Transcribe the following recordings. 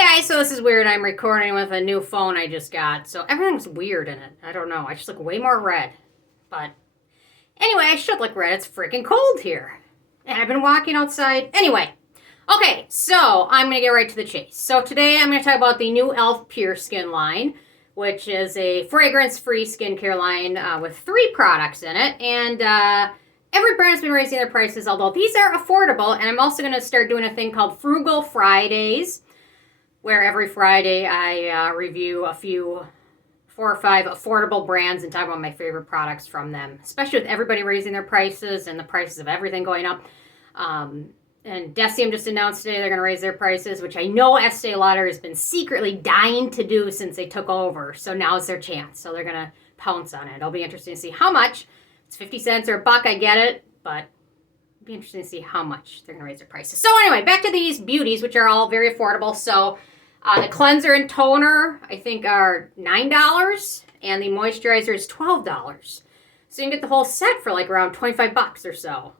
guys, so this is weird. I'm recording with a new phone I just got, so everything's weird in it. I don't know. I just look way more red. But anyway, I should look red. It's freaking cold here. And I've been walking outside. Anyway, okay, so I'm going to get right to the chase. So today I'm going to talk about the new e.l.f. Pure Skin line, which is a fragrance-free skincare line with 3 products in it. And every brand has been raising their prices, although these are affordable. And I'm also going to start doing a thing called Frugal Fridays, where every Friday I review 4 or 5 affordable brands and talk about my favorite products from them, especially with everybody raising their prices and the prices of everything going up. And Deciem just announced today they're going to raise their prices, which I know Estee Lauder has been secretly dying to do since they took over. So now is their chance. So they're going to pounce on it. It'll be interesting to see how much. It's 50 cents or $1, I get it, but it'll be interesting to see how much they're going to raise their prices. So anyway, back to these beauties, which are all very affordable. So the cleanser and toner, I think, are $9, and the moisturizer is $12. So you can get the whole set for like around $25 or so,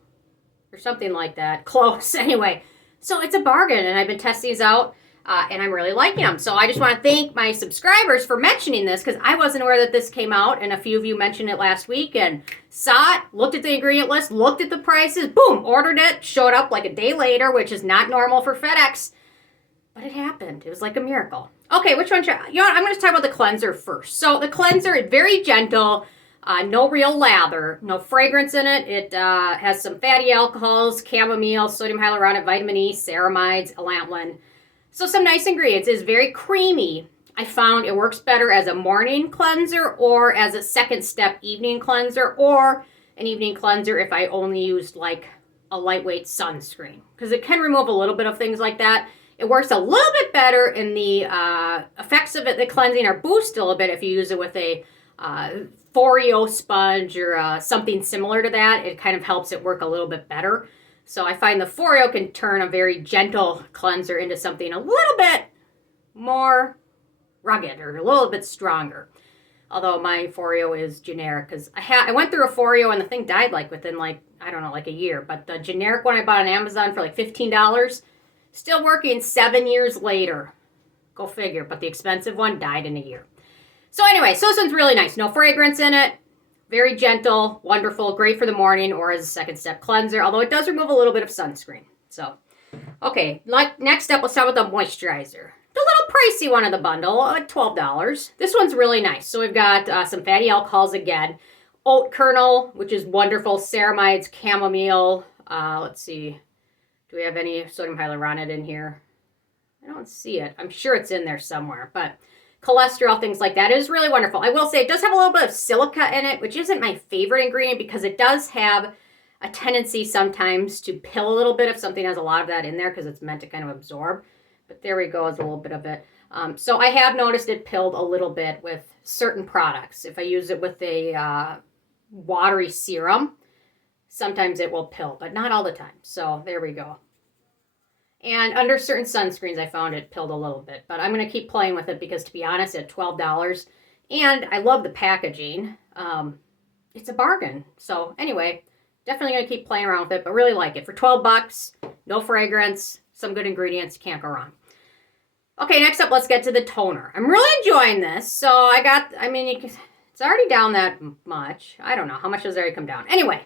or something like that. Close, anyway. So it's a bargain, and I've been testing these out, and I'm really liking them. So I just want to thank my subscribers for mentioning this, because I wasn't aware that this came out, and a few of you mentioned it last week, and saw it, looked at the ingredient list, looked at the prices, boom, ordered it, showed up like a day later, which is not normal for FedEx. But it happened. It was like a miracle. Okay, which one should I? You know what? I'm going to talk about the cleanser first. So the cleanser is very gentle, no real lather, no fragrance in it. It has some fatty alcohols, chamomile, sodium hyaluronate, vitamin E, ceramides, allantoin. So some nice ingredients. It's very creamy. I found it works better as a morning cleanser or as a second step evening cleanser, or an evening cleanser if I only used like a lightweight sunscreen, because it can remove a little bit of things like that. It works a little bit better, and the effects of it, the cleansing, are boosted a little bit if you use it with a Foreo sponge or something similar to that. It kind of helps it work a little bit better. So I find the Foreo can turn a very gentle cleanser into something a little bit more rugged or a little bit stronger. Although my Foreo is generic, because I went through a Foreo and the thing died like within like, I don't know, like a year. But the generic one I bought on Amazon for like $15, still working 7 years later. Go figure. But the expensive one died in a year. So anyway, so this one's really nice. No fragrance in it. Very gentle. Wonderful. Great for the morning or as a second step cleanser. Although it does remove a little bit of sunscreen. So, okay. Next up, let's talk about the moisturizer. The little pricey one of the bundle, like $12. This one's really nice. So we've got some fatty alcohols again. Oat kernel, which is wonderful. Ceramides, chamomile. Let's see. Do we have any sodium hyaluronate in here? I don't see it. I'm sure it's in there somewhere. But cholesterol, things like that. It is really wonderful. I will say it does have a little bit of silica in it, which isn't my favorite ingredient because it does have a tendency sometimes to pill a little bit if something has a lot of that in there, because it's meant to kind of absorb. But there we go, is a little bit of it. So I have noticed it pilled a little bit with certain products. If I use it with a watery serum, sometimes it will pill, but not all the time. So there we go. And under certain sunscreens, I found it pilled a little bit. But I'm going to keep playing with it because, to be honest, at $12, and I love the packaging, it's a bargain. So anyway, definitely going to keep playing around with it, but really like it. For $12, no fragrance, some good ingredients, can't go wrong. Okay, next up, let's get to the toner. I'm really enjoying this. So it's already down that much. I don't know. How much does it already come down? Anyway.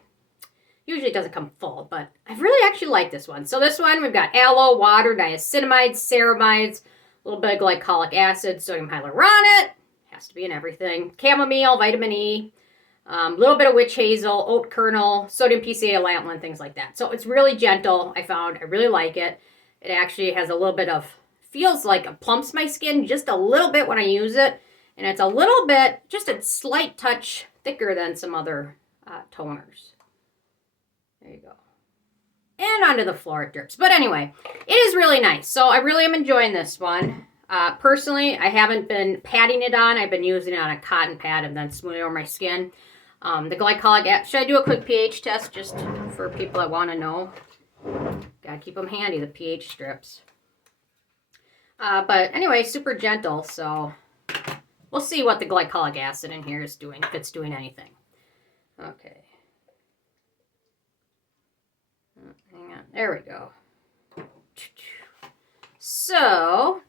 Usually it doesn't come full, but I really actually like this one. So this one, we've got aloe, water, niacinamides, ceramides, a little bit of glycolic acid, sodium hyaluronate, has to be in everything, chamomile, vitamin E, a little bit of witch hazel, oat kernel, sodium PCA, allantoin, things like that. So it's really gentle, I found. I really like it. It actually has a little bit of, feels like it plumps my skin just a little bit when I use it. And it's a little bit, just a slight touch thicker than some other toners. There you go. And onto the floor it drips. But anyway, it is really nice. So I really am enjoying this one. Personally, I haven't been patting it on. I've been using it on a cotton pad and then smoothing over my skin. The glycolic, should I do a quick pH test just for people that want to know? Gotta keep them handy, the pH strips. But anyway, super gentle. So we'll see what the glycolic acid in here is doing, if it's doing anything. Okay. Hang on. There we go. So,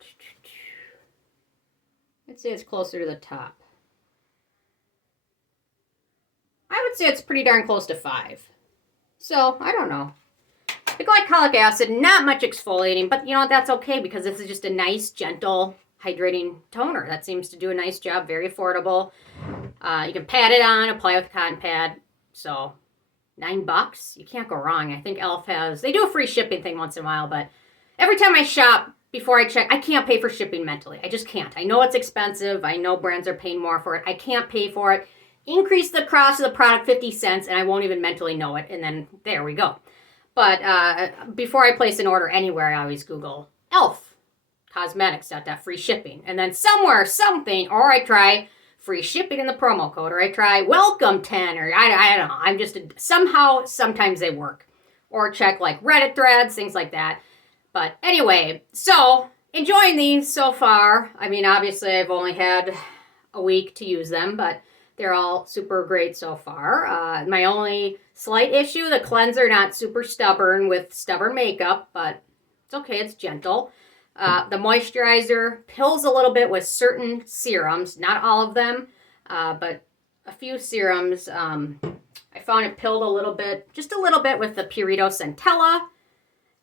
say it's closer to the top. I would say it's pretty darn close to 5. So, I don't know. The glycolic acid, not much exfoliating, but you know what, that's okay because this is just a nice, gentle, hydrating toner. That seems to do a nice job, very affordable. You can pat it on, apply with a cotton pad. So, $9, you can't go wrong. I think e.l.f. has, they do a free shipping thing once in a while, but every time I shop, before I check, I can't pay for shipping mentally. I just can't. I know it's expensive. I know brands are paying more for it. I can't pay for it. Increase the cost of the product 50 cents and I won't even mentally know it. And then there we go. But before I place an order anywhere, I always Google e.l.f. Cosmetics, free shipping. And then somewhere, something, or I try free shipping in the promo code, or I try welcome 10, or I don't know. I'm just, somehow, sometimes they work. Or check like Reddit threads, things like that. But anyway, so enjoying these so far. I mean, obviously I've only had a week to use them, but they're all super great so far. My only slight issue, the cleanser, not super stubborn with stubborn makeup, but it's okay, it's gentle. The moisturizer pills a little bit with certain serums, not all of them, but a few serums. I found it pilled a little bit, just a little bit with the Purito Centella.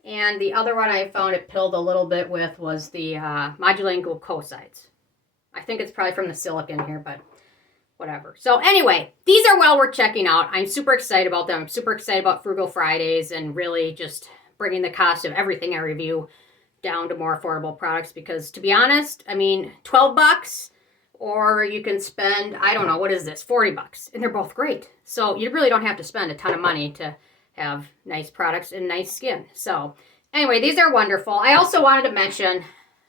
And the other one I found it pilled a little bit with was the modulating glucosides. I think it's probably from the silicone here, but whatever. So anyway, these are well worth checking out. I'm super excited about them. I'm super excited about Frugal Fridays and really just bringing the cost of everything I review down to more affordable products because, to be honest, I mean, $12 or you can spend, I don't know, what is this, $40, and they're both great. So you really don't have to spend a ton of money to have nice products and nice skin. So anyway, these are wonderful. I also wanted to mention,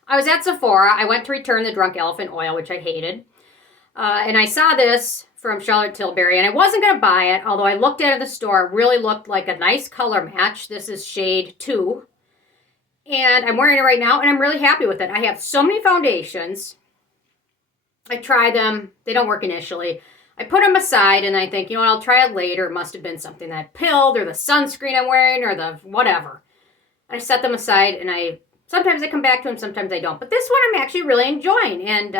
I was at Sephora. I went to return the Drunk Elephant oil, which I hated. And I saw this from Charlotte Tilbury, and I wasn't going to buy it, although I looked at it in the store. It really looked like a nice color match. This is shade 2. And I'm wearing it right now, and I'm really happy with it. I have so many foundations. I try them. They don't work initially. I put them aside, and I think, you know what, I'll try it later. It must have been something that pilled, or the sunscreen I'm wearing, or the whatever. I set them aside, and sometimes I come back to them, sometimes I don't. But this one I'm actually really enjoying. And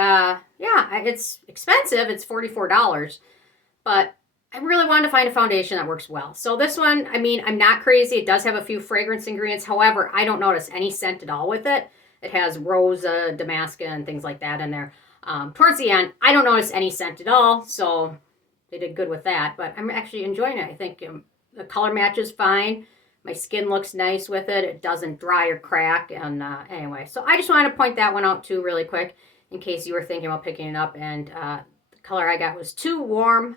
yeah, it's expensive. It's $44. But I really wanted to find a foundation that works well. So this one, I mean, I'm not crazy. It does have a few fragrance ingredients. However, I don't notice any scent at all with it. It has Rosa, Damascus, and things like that in there. Towards the end, I don't notice any scent at all. So they did good with that. But I'm actually enjoying it. I think the color matches fine. My skin looks nice with it. It doesn't dry or crack. And anyway, so I just wanted to point that one out too really quick in case you were thinking about picking it up. And the color I got was Too Warm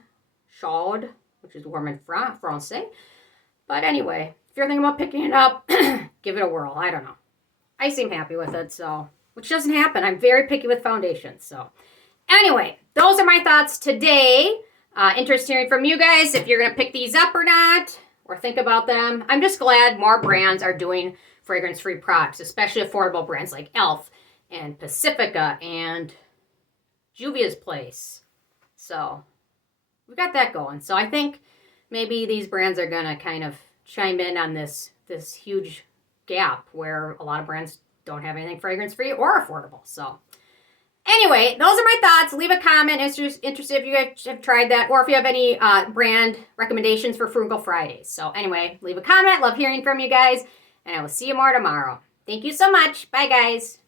Chaude, which is warm in Francais. But anyway, if you're thinking about picking it up, give it a whirl. I don't know. I seem happy with it, so, which doesn't happen. I'm very picky with foundations. So anyway, those are my thoughts today. Interested hearing from you guys if you're going to pick these up or not, or think about them. I'm just glad more brands are doing fragrance-free products, especially affordable brands like e.l.f. and Pacifica and Juvia's Place. So we got that going. So I think maybe these brands are going to kind of chime in on this huge gap where a lot of brands don't have anything fragrance-free or affordable. So anyway, those are my thoughts. Leave a comment interested if you guys have tried that or if you have any brand recommendations for Frugal Fridays. So anyway, leave a comment. Love hearing from you guys. And I will see you more tomorrow. Thank you so much. Bye, guys.